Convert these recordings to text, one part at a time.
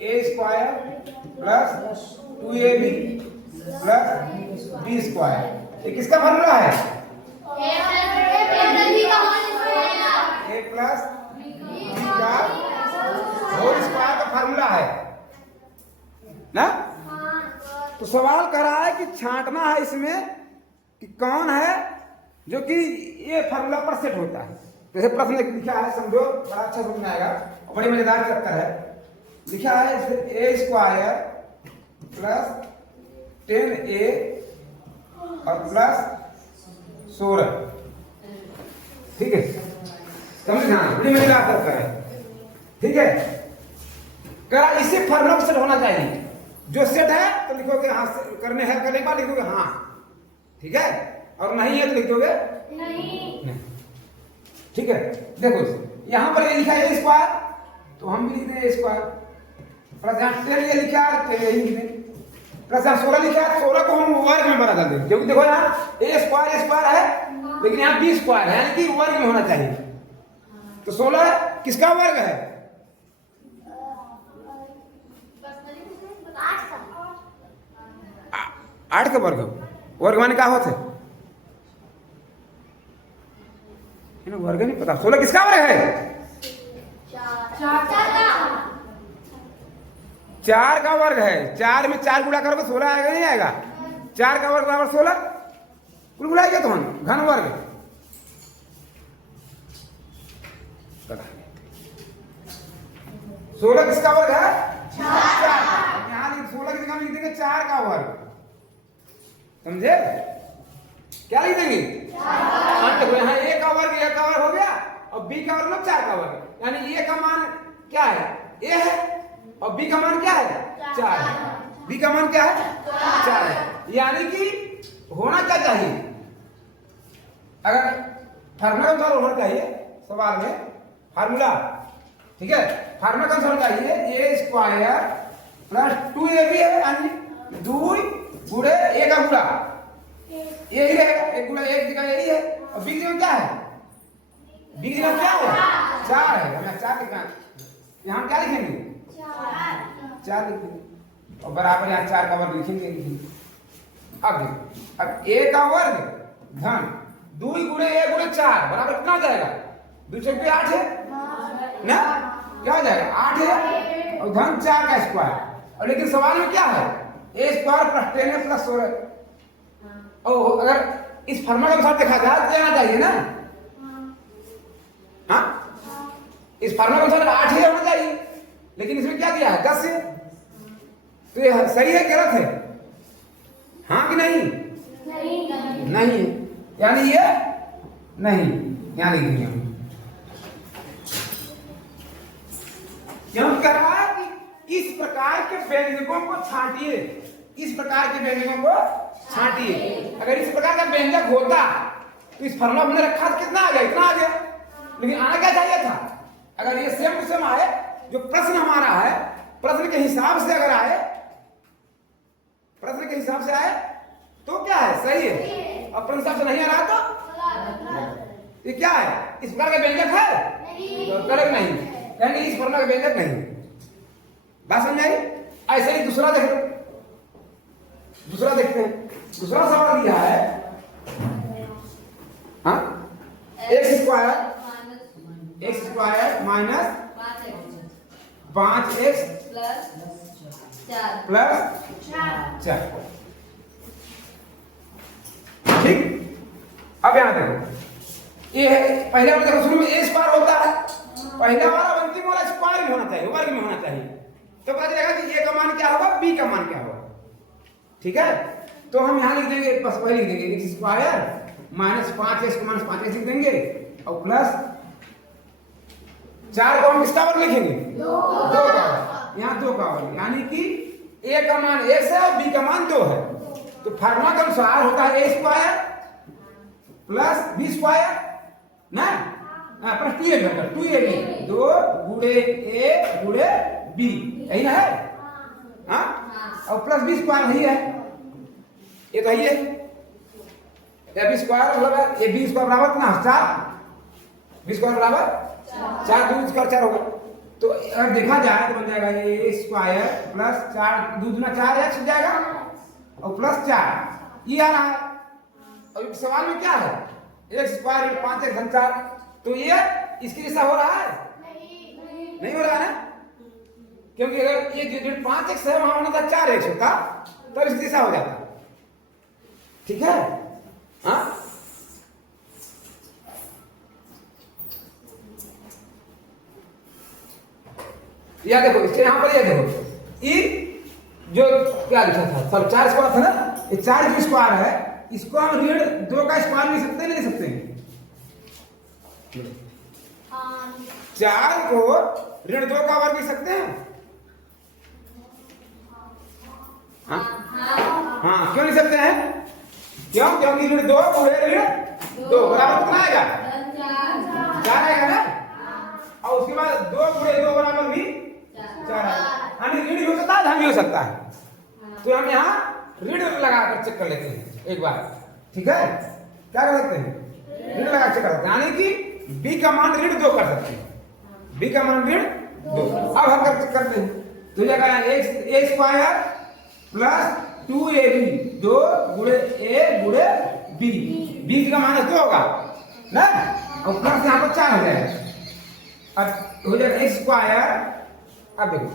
ए square plus 2ab plus B square. ये किसका formula है? ए प्लस बी का होल स्क्वायर का फॉर्मूला है ना। तो सवाल कर रहा है कि छांटना है इसमें कि कौन है जो कि ये फॉर्मूला पर सेट होता है। जैसे प्रश्न लिखा है, समझो, बड़ा अच्छा समझ में आएगा, बड़ी मजेदार चैप्टर है। लिखा है ए स्क्वायर प्लस 10a और प्लस 16, ठीक है, समझना, बड़ी मजेदार चैप्टर है, ठीक है। क्या इसे फॉर्मूला पर सेट होना चाहिए? जो सेट है तो लिखोगे हाँ, करने है, करने के बाद लिखोगे हाँ, ठीक है, और नहीं है तो लिख दोगे नहीं, ठीक है। देखो यहां पर ये लिखा है ए स्क्वायर, तो हम भी लिख दें ए स्क्वायर, प्लस यहाँ 10 ये लिखा है तो यही लिख दें, प्लस यहाँ 16 लिखा है, 16 को हम वर्ग में बना देंगे, क्योंकि देखो यहाँ ए स्क्वायर है, लेकिन यहाँ बी स्क्वायर है, यानी कि वर्ग में होना चाहिए। तो 16 किसका वर्ग है? 8 का वर्ग। वर्ग माने क्या होते? वर्ग नहीं पता। 16 किसका वर्ग है? 4 का वर्ग है। 4 में 4 गुणा करोगे 16 आएगा, नहीं आएगा? 4 का वर्ग बराबर 16, कुल गुणाइए तो घन वर्ग। 16 किसका वर्ग है? 4। यहाँ 16 की जगह लिख देंगे 4 का वर्ग, समझे? क्या लिख देंगे? यहाँ ए का वर्ग, ए का वर्ग हो गया, और बी का वर्ग 4 का वर्ग, यानी ए का मान क्या है? ए है, और बी का मान क्या है? 4 है। बी का मान क्या है? 4 है। यानी कि होना क्या चाहिए? अगर फार्मूला अनुसार होना चाहिए सवाल में, फार्मूला, ठीक है, फार्मूला का अनुसार चाहिए ए स्क्वायर प्लस 2ab है, यानी 2 गुणे ए का गुणा यही रहेगा, एक गुणा एक जगह यही है, और बी की जगह क्या है? बी की जगह क्या है? 4 है। हमें 4 लिखना, यहाँ क्या लिखेंगे? 4 लिखेंगे, और बराबर यहाँ 4 का वर्ग लिखेंगे। अब ए का वर्ग धन 2 गुणे ए गुणे 4 बराबर कितना हो जाएगा? 2 से 8 है ना, क्या हो जाएगा? 8 है, और धन 4 का स्क्वायर। और लेकिन सवाल में क्या है? ए स्क्वायर प्लस 10 प्लस 16। और अगर इस फॉर्मूला के अनुसार देखा जाए तो देना चाहिए ना, हाँ, इस फॉर्मूला के अनुसार 8 ही होना चाहिए, लेकिन इसमें क्या दिया है? 10 है। तो ये सही है, गलत है? हाँ कि नहीं? नहीं, यानी ये नहीं, यहाँ लिख दिया। क्यों कर रहा है कि इस प्रकार के व्यंजकों को छांटिए, इस प्रकार के व्यंजकों को छांटिए। अगर इस प्रकार का व्यंजक होता तो इस फॉर्मूला हमने रखा तो कितना आ गया? इतना आ गया, लेकिन आना क्या चाहिए था? अगर ये सेम टू सेम आए, जो प्रश्न हमारा है, प्रश्न के हिसाब से अगर आए, प्रश्न के हिसाब से आए तो क्या है? सही है, और प्रश्न हिसाब से नहीं आ रहा तो ये क्या है? इस प्रकार का व्यंजक है तो करेक्ट नहीं, यानी इस फॉर्मूला का व्यंजक नहीं। बात समझ आई? ऐसे ही दूसरा देख लो, दूसरा देखते हैं। दूसरा सवाल दिया है, हाँ, x square minus 5x plus 4, ठीक। अब यहां देखो, ये है पहले वाला, देखो शुरू में ए स्क्वायर होता है, पहला वाला अंतिम वाला स्क्वायर में होना चाहिए, वर्ग में होना चाहिए, तो पता चलेगा कि ए का मान क्या होगा, बी का मान क्या होगा, ठीक है। तो हम यहां लिख देंगे, बस वही लिख देंगे, एक्स स्क्वायर माइनस 5x को माइनस 5x लिख देंगे, और प्लस 4 को हम किसका वर्ग लिखेंगे? 2 का वर्ग, यहाँ 2 का वर्ग, यानी कि ए का मान x है और बी का मान 2 है। तो फार्मूला के अनुसार होता है ए स्क्वायर प्लस बी स्क्वायर ना, प्लस 2ab 2 गुणे ए गुणे बी, यही ना है, हाँ, और प्लस बी स्क्वायर यही है, ये तो यही है, ए बी स्क्वायर मतलब ए बी स्क्वायर बराबर कितना? 4, बी स्क्वायर बराबर 4, 2 स्क्वायर 4 होगा, तो अगर देखा जाए तो बन जाएगा ए स्क्वायर प्लस 4 दूना 4x हो जाएगा और प्लस 4 ये आ रहा है। अब सवाल में क्या है एक्स स्क्वायर 5x धन 4, तो ये इसकी दिशा हो रहा है नहीं हो रहा है ना, क्योंकि अगर ये जो 5x है वहां होना था 4x होता तब इसकी दिशा हो जाता। ठीक है हाँ या देखो इसके यहाँ पर ये देखो ई जो क्या लिखा था सब 4 स्क्वायर था ना, ये 4 जो स्क्वायर है इसको हम ऋण 2 का स्क्वायर लिख सकते हैं नहीं लिख सकते हैं? 4 को ऋण 2 का वर्ग लिख सकते हैं? हाँ हाँ क्यों लिख सकते हैं? क्यों? क्योंकि ऋण 2 पूरे ऋण 2 बराबर कितना आएगा 4 आएगा ना, और उसके बाद 2 पूरे 2 बराबर भी 4 आएगा। यानी ऋण भी हो सकता है धन भी हो सकता है। तो हम यहाँ ऋण लगाकर चेक कर लेते हैं एक बार। ठीक है क्या कर सकते हैं ऋण लगा चेक कर सकते हैं, यानी कि b का मान ऋण 2 कर सकते हैं, b का मान ऋण 2। अब हम करते हैं तो ये कहना a स्क्वायर प्लस 2ab 2 गुणे a गुणे b, b का मान 2 होगा ना, और प्लस यहाँ पर 4 हो जाएगा। अब हो जाएगा x स्क्वायर, अब देखो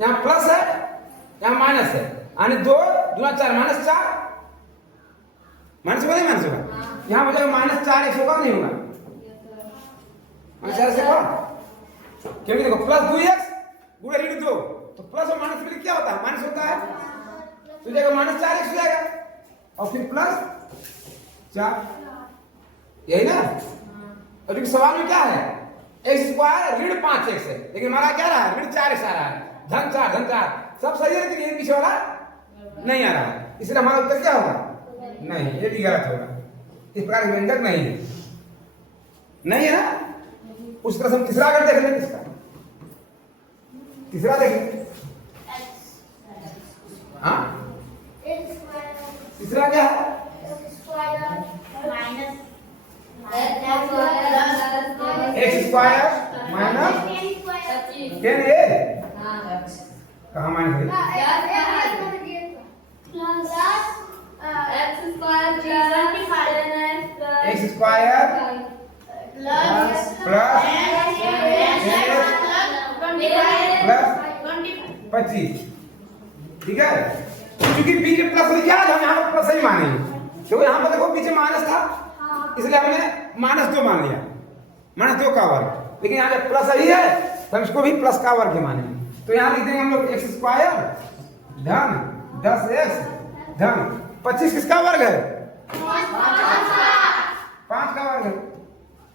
यहाँ प्लस है यहाँ माइनस है, यानी 2 दूना 4 माइनस 4 माइनस होगा नहीं माइनस होगा, यहाँ हो जाएगा माइनस 4x होगा नहीं होगा माइनस 4 से होगा, क्योंकि देखो प्लस 2x गुणे ऋण 2 तो प्लस और माइनस मिलकर क्या होता है माइनस होता है, तो जाएगा माइनस 4x हो जाएगा और फिर प्लस 4 यही ना। और जो सवाल में क्या है एक्स स्क्वायर ऋण 5x है, लेकिन हमारा क्या रहा है ऋण 4x आ रहा है, धन 4 सब सही है, लेकिन ये पीछे वाला नहीं आ रहा है, इसलिए हमारा उत्तर क्या होगा नहीं, ये भी गलत होगा। इस प्रकार व्यंजक नहीं है ना। उस तरह से हम तीसरा अगर देख लें इसका तीसरा देख लें हाँ तीसरा क्या है एक्स स्क्वायर माइनस 10a कहाँ माइनस एक्स स्क्वायर प्लस 25। ठीक है क्योंकि b के प्लस लिखा है हम यहाँ पर प्लस ही मानेंगे, क्योंकि यहाँ पर देखो पीछे माइनस था इसलिए हमने माइनस 2 मान लिया, माइनस 2 का वर्ग, लेकिन यहाँ जब प्लस ही है तो हम इसको भी प्लस का वर्ग ही मानेंगे। तो यहाँ लिख देंगे हम लोग एक्स स्क्वायर धन 10x धन 25 किसका वर्ग है 5 का वर्ग है।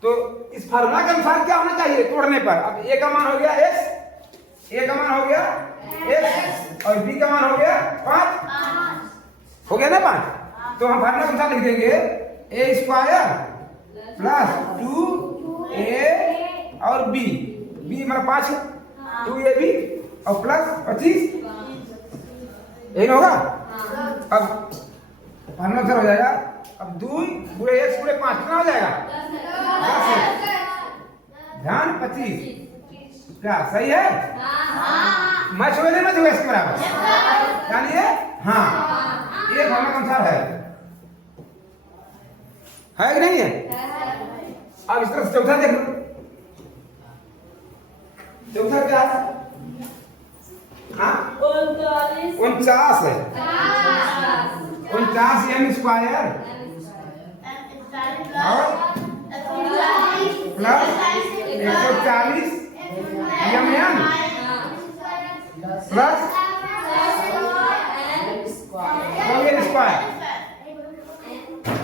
तो इस फार्मूला के अनुसार क्या होना चाहिए तोड़ने पर, अब a का मान हो गया x, a का मान हो गया x और b का मान हो गया 5 हो गया ना 5, तो हम फार्मूला के अनुसार लिख देंगे a स्क्वायर प्लस 2a और b हमारा 5 है 2ab और प्लस 25 यही होगा। अब फार्मूला अनुसार हो जाएगा, अब 2 गुणे x गुणे 5 कितना हो जाएगा 10 ध्यान 25 क्या सही है मैं समझ नहीं मैं इसके बराबर जानिए हाँ ये फार्मूला के अनुसार है कि नहीं है। अब इस तरह से चौथा देख लो, चौथा क्या है हाँ 49 है 49 m स्क्वायर और plus 140 m plus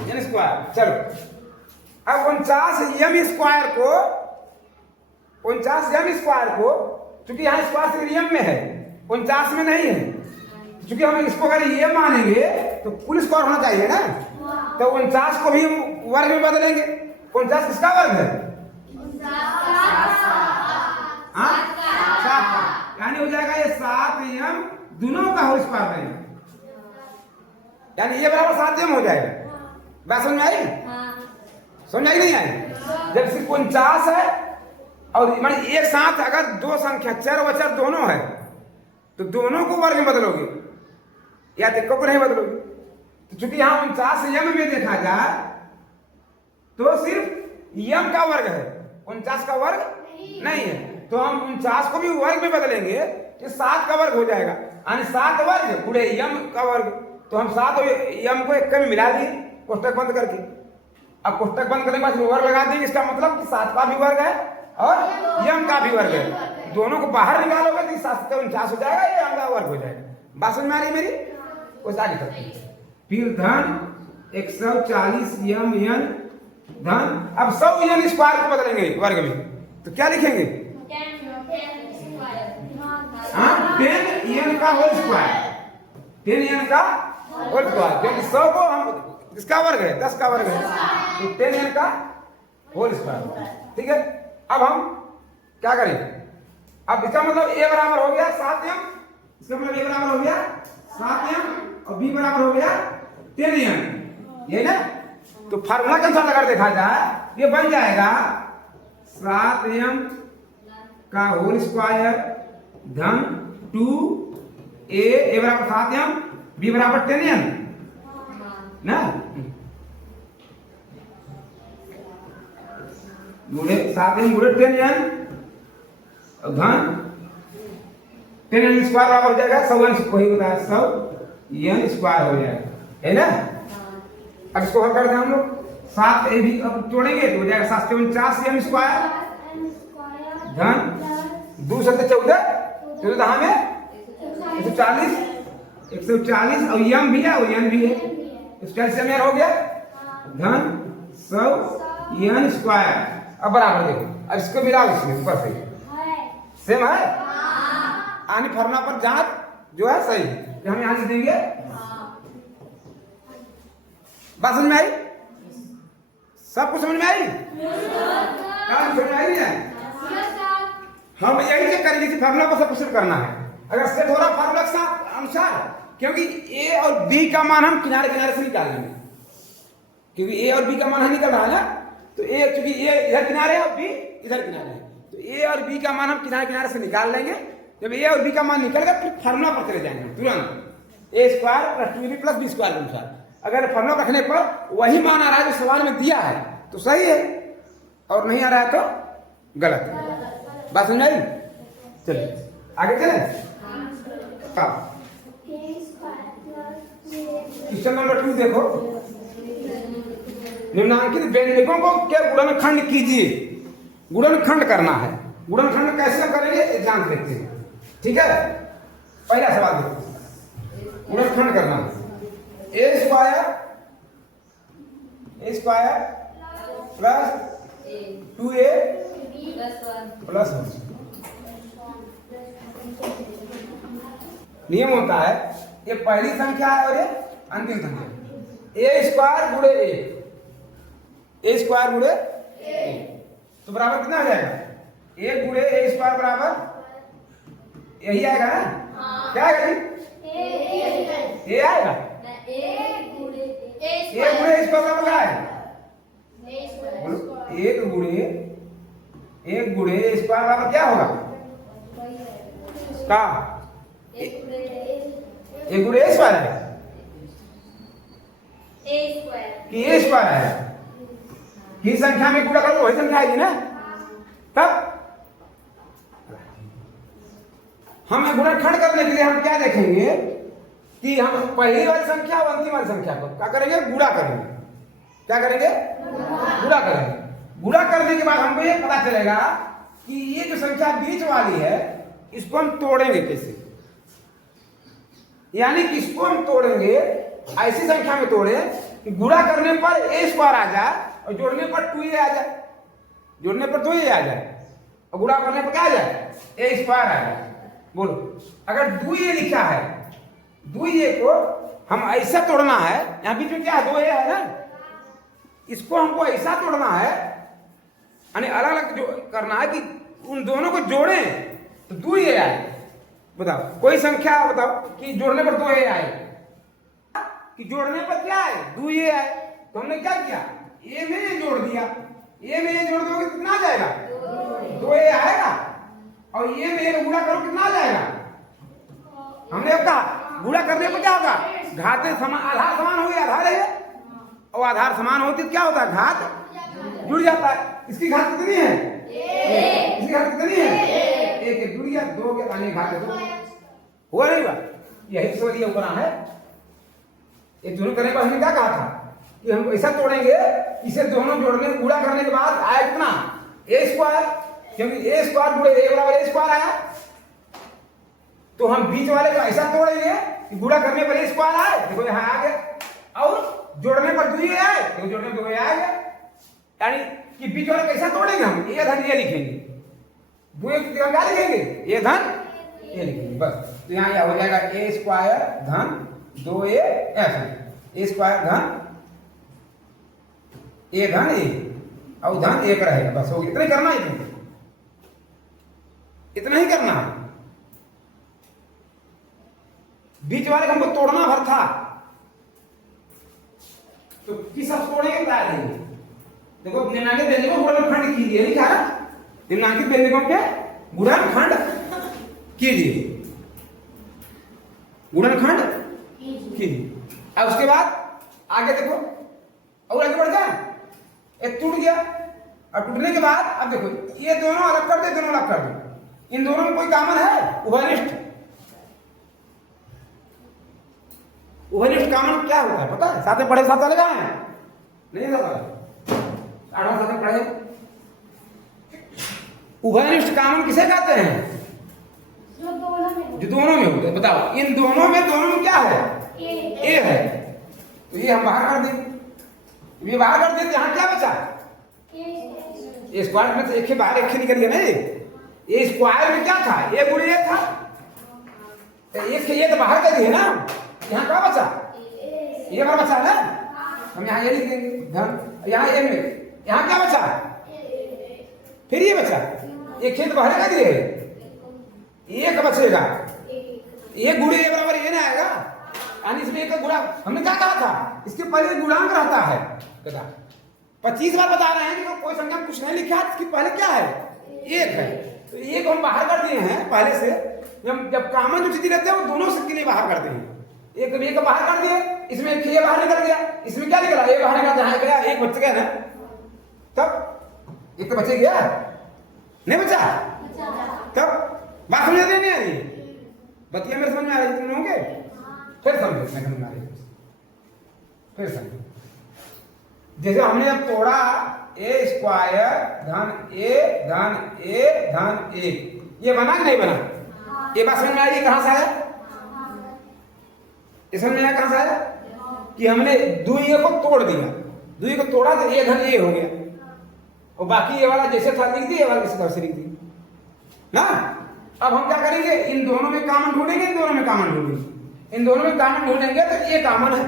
n square. चलो अब 49 m स्क्वायर को चूंकि यहाँ स्क्वायर से m में है 49 में नहीं है, चूंकि हम इसको अगर ये मानेंगे तो कुल स्क्वायर होना चाहिए ना, तो 49 को भी वर्ग में बदलेंगे। 49 किसका वर्ग है हाँ 7, यानी हो जाएगा ये 7m दोनों का होल स्क्वायर बनेगा, यानी ये बराबर 7m हो जाएगा। बात समझ में आई समझ आई नहीं आई। जब सिर्फ 49 है और माने एक साथ अगर दो संख्या चर व अचर दोनों है तो दोनों को वर्ग में बदलोगे या तो को नहीं बदलोगे। तो चूंकि यहाँ 49 यम में देखा जाए तो सिर्फ यम का वर्ग है, 49 का वर्ग नहीं है। तो हम 49 को भी वर्ग में बदलेंगे तो 7 का वर्ग हो जाएगा, यानी 7 वर्ग गुणे यम का वर्ग। तो हम 7 यम को एक में मिला दिए कोष्टक बंद करके। अब कोष्टक बंद करने के बाद वर्ग लगा देंगे, इसका मतलब कि 7 का भी वर्ग है और यम का भी वर्ग है। दोनों को बाहर निकालोगे तो 7 से 49 हो जाएगा, ये यम का वर्ग हो जाएगा। बात समझ में आ रही मेरी? कुछ आगे तक फिर धन 140 यम यन धन। अब 100 यन स्क्वायर को बदलेंगे वर्ग में, तो क्या लिखेंगे? 10 यन का होल स्क्वायर, 10 यन का होल स्क्वायर, क्योंकि 100 को हम इसका वर्ग है, 10 का वर्ग है, तो 10 यन का होल स्क्वायर। ठीक है, अब हम क्या करेंगे? अब इसका मतलब a बराबर हो गया 7 यम, इसका मतलब a बराबर हो गया 7 यम और b बराबर हो गया 10 यम, ये ना। तो फार्मूला के अनुसार अगर देखा जाए ये बन जाएगा 7 यम का होल स्क्वायर धन 2a बराबर 7 यम, b बराबर 10 यम ना। गुणे 7 यम गुणे 10 यम धन 10 यम स्क्वायर बराबर हो जाएगा 100 यम, वही बताया 100 यम स्क्वायर हो जाएगा, है ना। अब इसको हल कर दें हम लोग, 7 ए भी अब जोड़ेंगे तो हो जाएगा 7 से 49 यम स्क्वायर धन 2 से 14 14 में 140 और यम भी है, वो यम भी है, इसका कैल्शियम हो गया धन 100 यम स्क्वायर। अब बराबर देखो, अब इसको मिलाओ, इसमें ऊपर से सेम है, आनी फॉर्मूला पर जांच जो है सही, तो हम यहां से देंगे। बात समझ में आई? सब कुछ समझ में आई? समझ में आई है? हम यही से करेंगे, इसी फार्मूला को सब कुछ करना है। अगर सेट हो रहा फार्मूला के अनुसार, क्योंकि ए और बी का मान हम किनारे किनारे से निकाल लेंगे, क्योंकि ए और बी का मान है निकल रहा है ना। तो ए चूंकि ए इधर किनारे है और बी इधर किनारे है, तो ए और बी का मान हम किनारे किनारे से निकाल लेंगे। जब ए और बी का मान निकल गया फिर फार्मूला पर चले जाएंगे तुरंत, A square plus 2b plus B square के अनुसार। अगर फार्मूला रखने पर वही मान आ रहा है जो सवाल में दिया है तो सही है, और नहीं आ रहा है तो गलत है। बात समझ आई? चलिए आगे चले। क्वेश्चन नंबर 2 देखो, निम्नांकित व्यंजकों को क्या गुणनखंड कीजिए। गुणनखंड करना है, गुणनखंड कैसे करेंगे एग्जाम देखते हैं। ठीक है, पहला सवाल देखो, गुणनखंड करना है। ए स्क्वायर प्लस 2a प्लस 1। नियम होता है, ये पहली संख्या है और ये अंतिम संख्या। ए स्क्वायर गुणे ए स्क्वायर गुणे तो बराबर कितना आ जाएगा? ए गुणे ए स्क्वायर बराबर यही आएगा ना। क्या आएगा जी? ए आएगा। ए गुणे ए स्क्वायर बराबर क्या है? 1 गुणे ए स्क्वायर बराबर क्या होगा? का ए गुणे ए स्क्वायर है कि ए स्क्वायर है की संख्या में गुणा करो वही संख्या आएगी ना। तब हमें गुणनखंड करने के लिए हम क्या देखेंगे कि हम पहली वाली संख्या और अंतिम वाली संख्या को क्या करेंगे? गुणा करेंगे। क्या करेंगे? गुणा करेंगे। गुणा करने के बाद हमको ये पता चलेगा कि ये जो संख्या बीच वाली है इसको हम तोड़ेंगे कैसे, यानी कि इसको हम तोड़ेंगे ऐसी संख्या में तोड़े गुणा करने पर ए स्क्वायर आ जाए और जोड़ने पर 2a आ जाए, जोड़ने पर 2a आ जाए और गुणा करने पर क्या आ जाए? ए स्क्वायर आ जाए। बोलो, अगर 2a लिखा है, 2a को हम ऐसा तोड़ना है, यहां बीच में क्या है? 2a है ना, इसको हमको ऐसा तोड़ना है, यानी अलग अलग जो करना है कि उन दोनों को जोड़ें तो 2a आए। बताओ कोई संख्या बताओ कि जोड़ने पर 2a आए, कि जोड़ने पर क्या आए? 2a आए। तो हमने क्या किया? ए में ये जोड़ दिया, ए में ये जोड़ दोगे कितना आ जाएगा? 2a आएगा और ये में एक गुणा करो कितना आ जाएगा? हमने अब कहा गुणा करने पर क्या होगा? घाते समान, आधार समान हो गया, आधार है और आधार समान होती तो क्या होता है? घात जुड़ जाता है। इसकी घात कितनी है? इसकी घात कितनी है? एक जुड़ गया, 2 के आने घात है 2 हुआ नहीं हुआ? यही सवाल ये ऊपर है। एक दोनों करने पर हमने क्या कहा था कि हम ऐसा तोड़ेंगे, इसे दोनों जोड़ने गुणा करने के बाद आया कितना? ए स्क्वायर, क्योंकि ए स्क्वायर गुणे ए बराबर ए स्क्वायर आया, तो हम बीच वाले को ऐसा तोड़ेंगे कि गुणा करने पर ए स्क्वायर आए, देखो यहाँ आ गया, और जोड़ने पर 2a आए, देखो जोड़ने पर 2a आ गया। यानी कि बीच वाले कैसा तोड़ेंगे हम? ए धन ए लिखेंगे, 2a की जगह क्या लिखेंगे? ए धन ए लिखेंगे बस। तो यहाँ क्या हो जाएगा? ए स्क्वायर धन 2a ए स्क्वायर धन ए धन ए और धन 1 रहेगा, बस हो गया। इतना ही करना है, इतना ही करना है। बीच वाले हमको तोड़ना भर था, तो किस सब तोड़ेंगे बता देंगे। देखो निम्नांकित व्यंजकों को गुणनखंड कीजिए, नहीं कहा? निम्नांकित व्यंजकों के गुणनखंड कीजिए, गुणनखंड कीजिए। अब उसके बाद आगे देखो और आगे बढ़ जाए, एक टूट गया, और टूटने के बाद अब देखो ये दोनों अलग कर दे, दोनों अलग कर दे, इन दोनों में कोई कॉमन है? उभयनिष्ठ। उभयनिष्ठ कॉमन क्या होता है पता है? साथ में पढ़े साथ चले गए नहीं पता? 8वां साथ में पढ़े। उभयनिष्ठ कॉमन किसे कहते हैं? जो दोनों में होते हैं। बताओ इन दोनों में क्या है? ए है, तो ये हम बाहर कर दें, ये बाहर कर देते, यहाँ क्या बचा? ए स्क्वायर में तो एक ही बाहर, एक ही निकल गया नहीं। ए स्क्वायर में क्या था? ए गुणे ए था, एक ये तो बाहर कर दिए ना, यहाँ क्या बचा? ये बार बचा ना, हम यहाँ ये लिख देंगे धन, यहाँ ए में यहाँ क्या बचा? फिर ये बचा, एक खेत बाहर कर दिए, एक बचेगा, ये गुणे ए बराबर ये ना आएगा, यानी इसमें एक गुणा। हमने क्या कहा था? इसके पहले गुणांक रहता है। 25 बार बता रहे हैं कि कोई संख्या कुछ नहीं लिखा, इसके पहले क्या है? 1 है, तो 1 हम बाहर कर दिए हैं पहले से। जब कॉमन जो चीज रहते हैं वो दोनों के लिए बाहर करते हैं। एक बाहर कर दिए, इसमें एक ये बाहर निकल गया, इसमें क्या निकला? ये बाहर निकला, जहां गया एक बच गया ना, तब एक तो बचे गया, नहीं बचा? तब बात समझ नहीं आ रही? बतिया मेरे समझ में आ रही तुम लोगों के? फिर समझ में फिर समझ। जैसे हमने अब तोड़ा ए स्क्वायर धन ए धन ए धन 1, ये बना कि नहीं बना? ये बात समझ में आ रही? कहां से आया? समझ में आया कहां से आया? कि हमने 2a को तोड़ दिया, 2a को तोड़ा तो ए धन ए हो गया, और बाकी ये वाला जैसे था लिख दिया, ये वाला इसी तरह से लिख दिया ना। अब हम क्या करेंगे? इन दोनों में कॉमन ढूंढेंगे, इन दोनों में कॉमन ढूंढेंगे, इन दोनों में कॉमन ढूंढेंगे तो ये कॉमन है,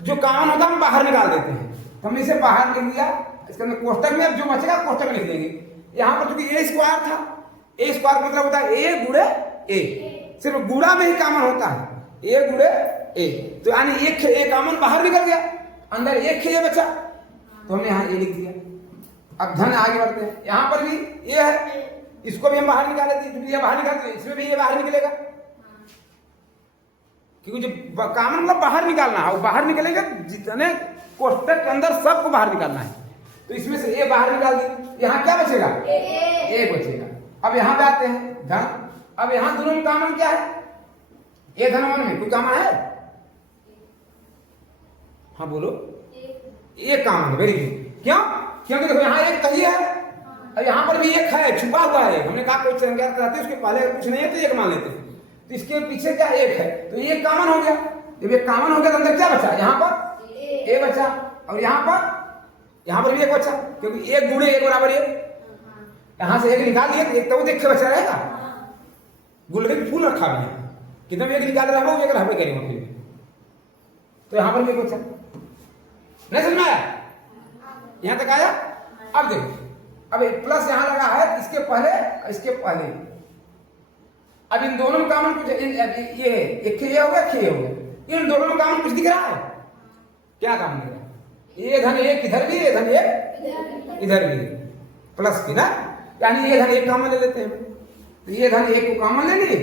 जो कॉमन होता है हम बाहर निकाल देते हैं। तो हमने इसे बाहर लिख दिया, इसके अंदर कोष्टक में अब जो बचेगा कोष्टक में लिख देंगे। यहाँ पर चूंकि ए स्क्वायर था, ए स्क्वायर मतलब होता है ए गुणे ए, सिर्फ गुणा में ही कॉमन होता है, ए गुणे ए, तो यानी एक ए कॉमन बाहर निकल गया, अंदर एक ये बचा, तो हमने यहाँ ए लिख दिया। अब धन आगे बढ़ते हैं, यहाँ पर भी ये है, इसको भी हम बाहर निकाले थे, ये बाहर निकालते, इसमें भी ये बाहर निकलेगा, क्योंकि जो कॉमन मतलब बाहर निकालना है, वो बाहर निकलेगा, जितने कोष्टक के अंदर सबको बाहर निकालना है, तो इसमें से ए बाहर निकाल दी, यहाँ क्या बचेगा? ए बचेगा। अब यहाँ पे आते हैं धन, अब यहाँ दोनों में कॉमन क्या है? ए धन 1 में कोई कॉमन है? हाँ बोलो, एक कॉमन है, वेरी गुड। क्यों? क्योंकि देखो यहाँ एक तही है, और यहाँ पर भी एक है, छुपा हुआ है। हमने कहा कोई संख्या कराते उसके पहले कुछ नहीं है तो एक मान लेते हैं, तो इसके पीछे क्या एक है, तो ये कॉमन हो गया। जब ये कॉमन हो गया तो अंदर क्या बचा? यहाँ पर ए बचा, और यहाँ पर भी एक बचा, क्योंकि एक गुणे एक बराबर एक, यहाँ से एक निकाल दिए तो एक तो वो देख के बचा रहेगा, गुलगुले में फूल रखा भी है, कितना भी एक निकाल रहा है वो एक रहबे करेगा फिर, तो यहाँ पर भी एक बचा। नहीं समझ में आया? यहाँ तक आया? अब देखो, अब प्लस यहाँ लगा है इसके पहले, इसके पहले। अब इन दोनों में कॉमन कुछ, ये एक ये हो गया, ये हो गया, इन दोनों में कॉमन कुछ दिख रहा है? क्या कॉमन दिख रहा है? ये धन एक इधर भी, ये धन एक इधर भी, प्लस की ना, यानी ये इधर एक कॉमन ले लेते हैं, तो ये इधर एक को कॉमन ले लिए,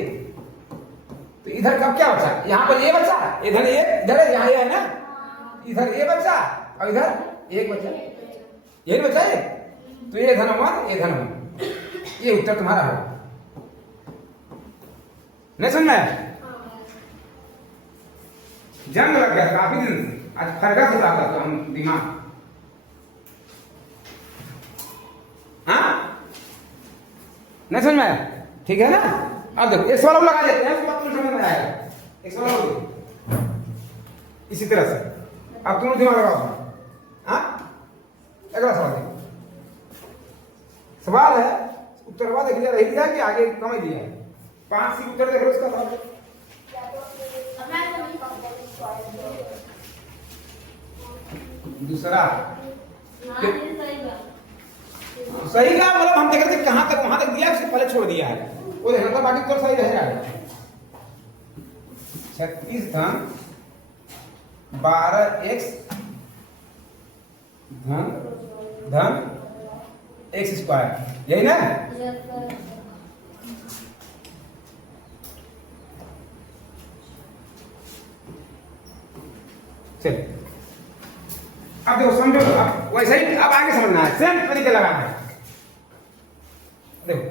तो इधर कब क्या बचा, यहाँ पर ये बचा, इधर ये, इधर यहाँ ये है ना, इधर ये बचा और इधर एक बचा, ये नहीं बचा है, तो ये धन 1 ये धन 1, ये उत्तर तुम्हारा है। नहीं समझ में? जंग लग गया काफी दिन से, आज फरका से रहा था तो हम दिमाग, हाँ नहीं समझ में आया? ठीक है ना? अब देखो एक सवाल लगा देते हैं, उसके बाद तुम्हें समझ में आएगा। एक सवाल और इसी तरह से अब तुम दिमाग लगाओ। हाँ अगला सवाल देखो, सवाल है उत्तर बाद देखिए रह दिया कि आगे कम ही दिया है, 5 सी उत्तर देख लो इसका सवाल। दूसरा सही का मतलब हम देख रहे थे कहां तक, वहां तक दिया, उससे पहले छोड़ दिया है, वो देखना था, बाकी तो सही रह जाएगा। 36 धन 12x धन x स्क्वायर, यही ना? चलिए अब देखो समझो, अब वैसे ही अब आगे समझना है, सेम तरीके लगाना है। देखो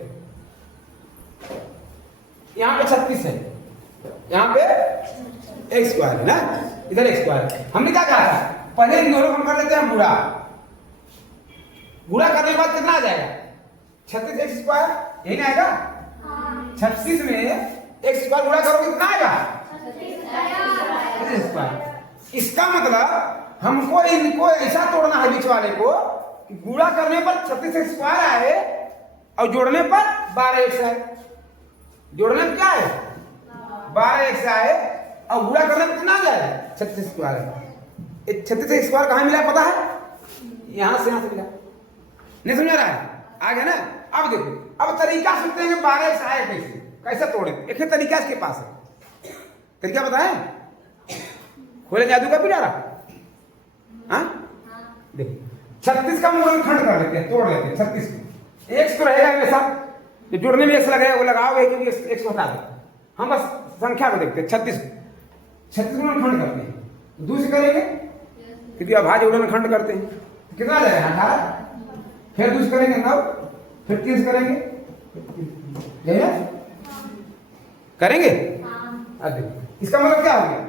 यहाँ पे 36 है, यहाँ पे x स्क्वायर है ना, इधर x स्क्वायर। हमने क्या कहा था, पहले इन दोनों को हम कर लेते हैं गुणा, गुणा करने के बाद कितना आ जाएगा, 36x स्क्वायर, यही ना आएगा? 36 में x स्क्वायर गुणा करोगे कितना आएगा, 36 स्क्वायर। इसका मतलब हमको इनको ऐसा तोड़ना है बीच वाले को कि गुणा करने पर 36x स्क्वायर आए और जोड़ने पर 12x आए, जोड़ने में क्या है 12x आए और गुणा करने में कितना आ जाए 36 स्क्वायर। 36x स्क्वायर कहाँ मिला पता है, यहां से मिला, नहीं समझ रहा है? आ गया ना? अब देखो, अब तरीका सुनते हैं कि 12x आए कैसे, कैसे तोड़े, एक ही तरीका इसके पास है। तरीका पता है, खोले जादू का पिटारा। हाँ देखो 36 का मूल खंड कर लेते हैं, तोड़ लेते हैं 36 को, x तो रहेगा मेरे साथ, जो जोड़ने में x लगेगा वो लगाओगे क्योंकि x को हटा दो, हम बस संख्या को देखते हैं 36 को खंड करते हैं, दूसरे करेंगे क्योंकि अभाज्य जोड़े में खंड करते हैं, कितना आ जाएगा 18, फिर दूसरे करेंगे 9, फिर 30 करेंगे, करेंगे। अब देखो इसका मतलब क्या हो गया,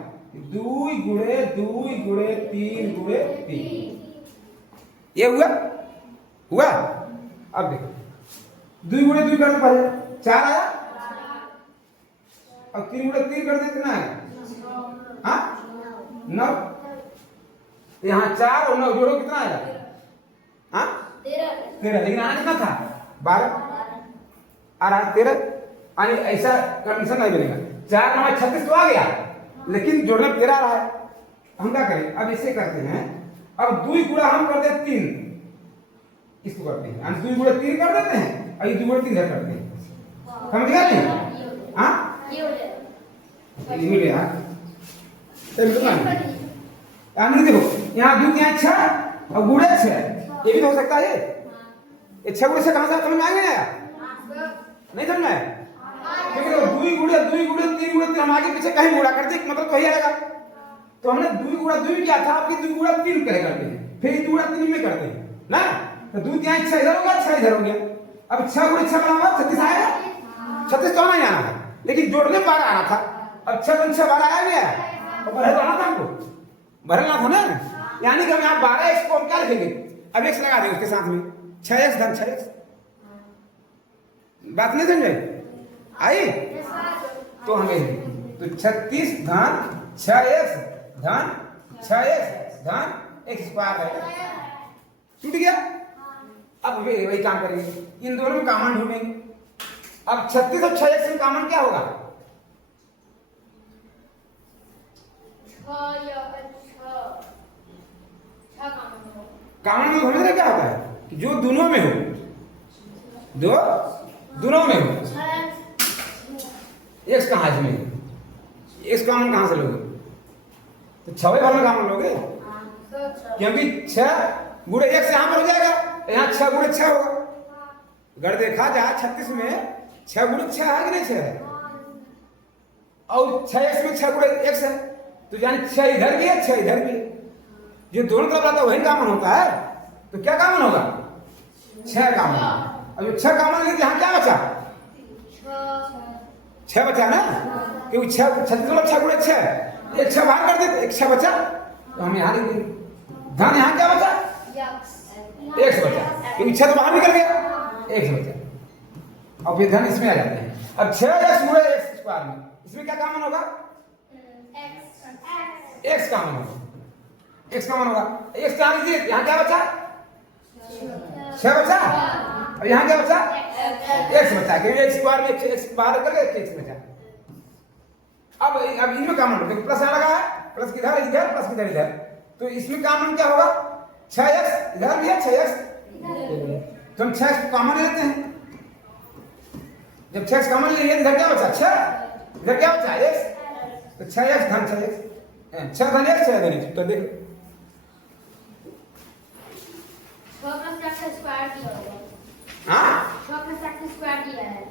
2 गुणे 2 गुणे 3 गुणे 3, ये हुआ। अब देखो 2 गुणे 2 कर दो, पहले 4 आया, अब 3 गुणे 3 कर दे कितना है, हाँ 9, यहाँ 4 और 9 जोड़ो कितना आया, हाँ 13, लेकिन आना कितना था 12, आ रहा 13, यानी ऐसा कंडीशन नहीं बनेगा, 4 9 36 तो आ गया, लेकिन जोड़ने 13 रहा है। हम क्या करें, अब इसे करते हैं, अब 2 गुणा हम करते हैं 3, इसको करते हैं, यानी 2 गुणा 3 कर देते हैं और ये 2 गुणा 3 करते हैं, समझ गया नहीं? हाँ यानी देखो यहाँ 2 यहाँ 6 और गुणे 6, ये भी तो हो सकता है, ये 6 गुणे 6 कहां से समझ में आएंगे या नहीं समझ में? क्योंकि 2 गुणे 3 गुणे 3 हम आगे पीछे कहीं गुणा करते मतलब तो वही आएगा, तो हमने 2 गुणा 2 किया था, आपकी 2 गुणा 3 करे करते हैं, फिर 2 गुणा 3 में करते हैं ना, तो 2 यहाँ 6 इधर हो गया, 6 इधर हो गया, अब 6 गुणे 6 बनाओ 36 आएगा, 36 तो नहीं आना था, लेकिन जोड़ने 12 आना था, अब 6 गुणे 6 12 आया गया, तो भरना था हमको, भरना था ना, यानी कि हम यहाँ 12x को हम क्या लिखेंगे, अब x लगा देंगे उसके साथ में, 6x धन 6x, बात नहीं समझे आई? तो हमें तो 36 धन 6x धन 6x धन x स्क्वायर है, टूट गया। अब वही काम करेंगे, इन दोनों में कॉमन ढूंढेंगे। अब 36 और 6x में कॉमन क्या होगा, कॉमन में हमें क्या होता है कि जो दोनों में हो, दोनों में हो, x कहाँ इसमें, x कॉमन कहाँ से लोगे, तो 6 भर में कॉमन लोगे, क्योंकि 6 गुणे 1 से यहाँ पर हो जाएगा, यहाँ 6 गुणे 6 होगा, अगर देखा जाए 36 में 6 गुणे 6 है कि नहीं 6 है, और 6x में 6 गुणे x है, तो यानी 6 इधर भी है 6 इधर भी है, जो दोनों तरफ रहता है वही कामन होता है। तो क्या कामन होगा? 6 कामन। अब जो 6 कामन लेते यहाँ क्या बचा? 6 बचा ना, क्योंकि 6 गुणे 6, एक 6 बाहर कर देते, एक 6 बचा, तो हम यहाँ लिख देंगे धन। यहाँ क्या बचा? x बचा, क्योंकि 6 तो बाहर निकल गया, x बचा। और फिर धन इसमें आ जाते हैं। अब 6x गुणे x स्क्वायर में इसमें क्या कामन होगा? x कामन होगा, x कामन होगा। x कहाँ लीजिए, यहाँ क्या बचा? 6 बचा, और यहाँ क्या बचा? x बचा, क्योंकि x स्क्वायर में x बाहर निकल गया, x बचा। अब इनमें कामन होगा, प्लस यहाँ लगा है, प्लस किधर इधर, प्लस किधर इधर, तो इसमें कामन क्या होगा? 6x इधर भी है, 6x, तो हम 6x कॉमन ले लेते हैं। जब 6x कॉमन ले लिए इधर क्या बचा? 6, इधर क्या बचा? x, तो 6x धन 6x, 6 धन x 6 धन x, तो देखो 6 + 7 स्क्वायर किया होगा। हाँ 6 + 7 स्क्वायर किया है,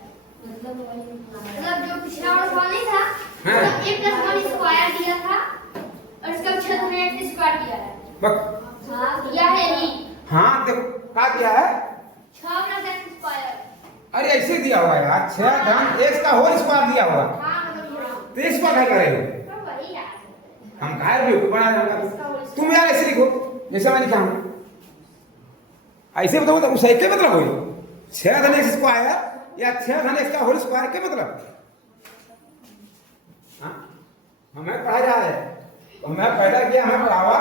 मतलब जो पिछला वाला सवाल नहीं था, मतलब a + 1 स्क्वायर दिया था और इसका 6 धन x स्क्वायर किया है। बक हाँ किया है यही। हाँ देखो क्या किया है? 6 + x स्क्वायर। अरे ऐसे दिया हुआ है यार, 6 धन x का होल स्क्वायर दिया हुआ, हाँ मतलब तो इस पर क्या करेंगे वही यार। हम? काहे भी बना देंगे तुम यार, ऐसे लिखो जैसे मैं लिखा हूं, ऐसे बताओ तो उस के मतलब होई 6 धन x स्क्वायर या 6 धन x का होल स्क्वायर के मतलब? हाँ हमें पढ़ा जा रहा है, हमें पैदा किया, हमें पढ़ावा,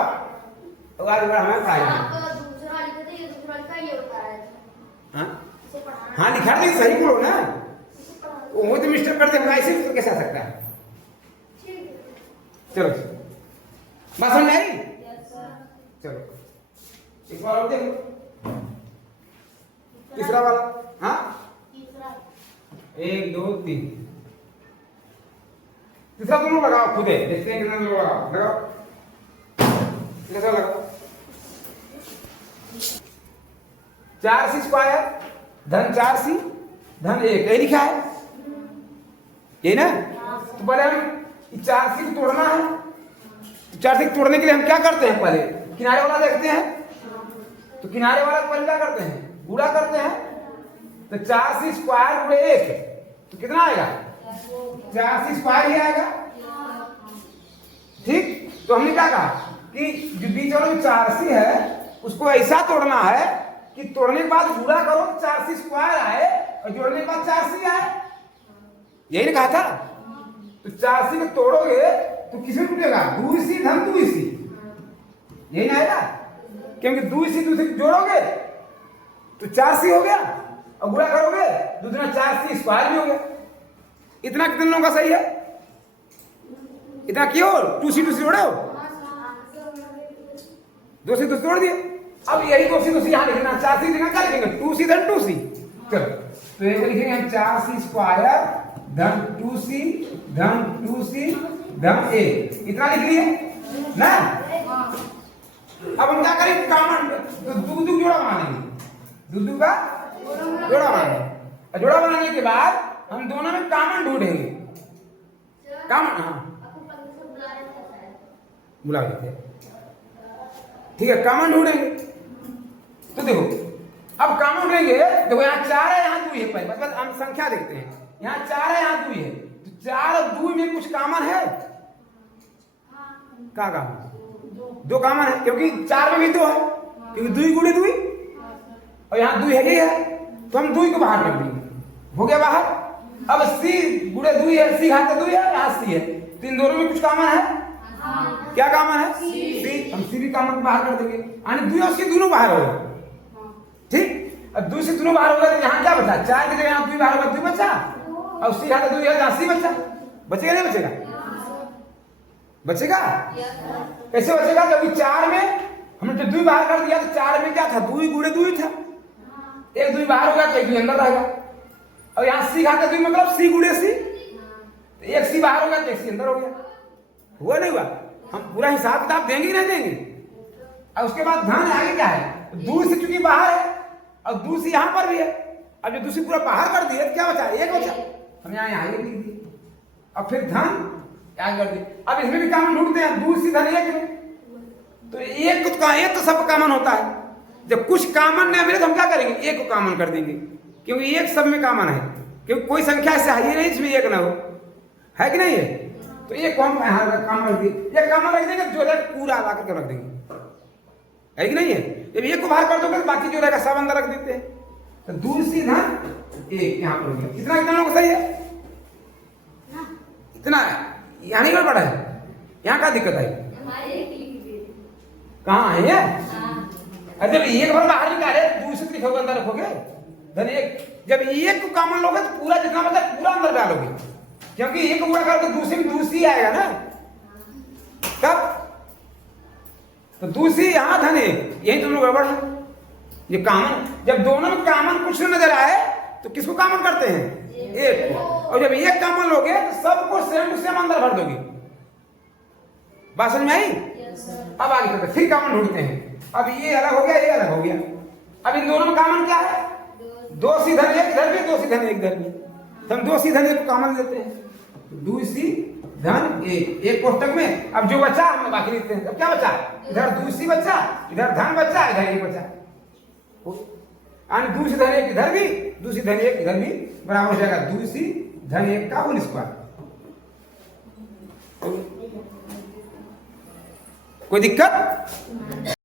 तो आज हमें पढ़ाया। आप दूसरा लिखते थे, ये दूसरा लिखा ये होता है। हाँ इसे पढ़ाना। हाँ लिखा नहीं, सही बोलो ना, वो तो मिस्टेक करते हैं, ऐसे तो कैसे आ सकता है? चलो बात समझ आई? चलो एक बार और देखो तीसरा वाला। हाँ 1 2 3 तीसरा तुम लोग लगाओ, खुद है देखते हैं कितना लोग लगाओ, तीसरा लगाओ। 4c स्क्वायर धन 4c धन 1, यही लिखा है ये ना। तो पहले हम 4c को तोड़ना है, तो 4c को तोड़ने के लिए हम क्या करते हैं? पहले किनारे वाला देखते हैं, तो किनारे वाला पहले क्या करते हैं? गुणा करते हैं, तो 4c स्क्वायर गुणे 1 तो कितना आएगा? 4c स्क्वायर ही आएगा। ठीक, तो हमने क्या कहा कि जो बीच वाला जो 4c है उसको ऐसा तोड़ना है कि तोड़ने के बाद गुणा करो 4c स्क्वायर आए और जोड़ने के बाद 4c आए, यही ने कहा था। तो 4c को तोड़ोगे तो किसमें टूटेगा? 2c धन 2c, यही ना आएगा, क्योंकि 2c जोड़ोगे तो 4c हो गया और गुणा करोगे दूसरा 4c स्क्वायर भी हो गया। इतना कितने लोगों का सही है? इतना क्यों? 2c जोड़े हो, 2c तोड़ दिए। अब यही 2c यहाँ लिखना, 4c लिखना, क्या लिखेंगे? 2c धन 2c। चलो तो ये लिखेंगे 4c स्क्वायर धन 2c धन 2c धन 1, इतना लिख लिए ना। अब हम क्या करेंगे? कॉमन दू जोड़ा बनाएंगे, दू का जोड़ा बनाएंगे, और जोड़ा बनाने के बाद हम दोनों में कॉमन ढूंढेंगे। कॉमन, हाँ बुला लेते हैं, ठीक है, कॉमन ढूंढेंगे। तो देखो अब कॉमन ढूंढेंगे, देखो यहाँ 4 है, यहाँ 2 है, पहले बस हम संख्या देखते हैं, यहाँ 4 है, यहाँ 2 है, तो 4 और 2 में कुछ कॉमन है? क्या कॉमन? 2 कॉमन है, क्योंकि 4 में भी 2 है, क्योंकि 2 गुणे 2 और यहाँ 2 है ही है, तो हम 2 को बाहर कर देंगे, हो गया बाहर। अब c गुणे 2 है, c घात 2 है, यहाँ c है, तो इन दोनों में कुछ कॉमन है? क्या कॉमन है? c, हम c भी कॉमन बाहर कर देंगे, यानी 2 और c दोनों बाहर हो गए। ठीक, अब 2 से दोनों बाहर हो गए तो यहाँ क्या बचा? 4 की जगह यहाँ 2 बाहर होगा, 2 बचा, और c घात 2 है, यहाँ c बचा। बचेगा नहीं बचेगा? बचेगा। कैसे बचेगा? जब 4 में हमने जब 2 बाहर कर दिया तो 4 में क्या था? 2 गुणे 2 था, एक 2 बाहर हो गया तो 1 अंदर रहेगा, और यहाँ c घात 2 मतलब c गुणे c, तो 1 c बाहर हो गया तो 1 c अंदर हो गया। हुआ नहीं हुआ? हम पूरा हिसाब किताब देंगे ही नहीं देंगे। और उसके बाद धन आगे क्या है? 2 से चूंकि बाहर है और 2 से यहाँ पर भी है, अब जो दूसरी पूरा बाहर कर दिए तो क्या बचा, एक बचा, हम यहाँ एक लिख दिए। अब फिर धन क्या कर दिए। अब इसमें भी कॉमन ढूंढते हैं, दूसरी धन एक में, तो एक तो सब कॉमन होता है। जब कुछ कॉमन नहीं मिले तो हम क्या करेंगे, एक को कॉमन कर देंगे, क्योंकि एक सब में कॉमन है, क्योंकि कोई संख्या ऐसे है ही नहीं इसमें एक ना हो, है कि नहीं है। तो एक को हम यहाँ कॉमन रख दिए, एक कॉमन रख देंगे, जो है पूरा ला करके रख देंगे, है कि नहीं है। जब एक को बाहर कर दोगे तो बाकी जो रहेगा सब अंदर रख देते हैं। तो दूसरी धन एक यहाँ पर हो गया। कितना कितना लोग सही है, इतना यहाँ नहीं गड़बड़ है, यहाँ क्या दिक्कत है, कहाँ है ये। जब एक बार बाहर निकाले दूसरी लिखोगे अंदर रखोगे धन एक। जब एक को कॉमन लोगे तो पूरा जितना बचा पूरा अंदर डालोगे, क्योंकि एक पूरा करके दूसरी में दूसरी आएगा ना तब। तो दूसरी यहाँ धन एक, यही तुम लोग गड़बड़ है। ये कॉमन, जब दोनों में कॉमन कुछ नजर आए तो किसको कॉमन करते हैं, एक को। और जब एक कॉमन लोगे तो सबको सेम टू सेम अंदर भर दोगे। बात समझ में आई। अब आगे चलते फिर कॉमन ढूंढते हैं। अब ये अलग हो गया, ये अलग हो गया। अब इन दोनों में कॉमन क्या है, दो सी धन एक इधर भी, दो सी धन एक इधर भी, तो हम दो सी धन एक को कॉमन लेते हैं। दूसरी धन एक कोष्टक में। अब जो बचा हम बाकी लिखते हैं। अब क्या बचा, इधर दूसरी बचा, इधर धन बचा, इधर एक बचा, दूसरी धन एक इधर भी, दूसरी धन एक इधर भी, बराबर हो जाएगा दूसरी धन एक का होल स्क्वायर। कोई दिक्कत।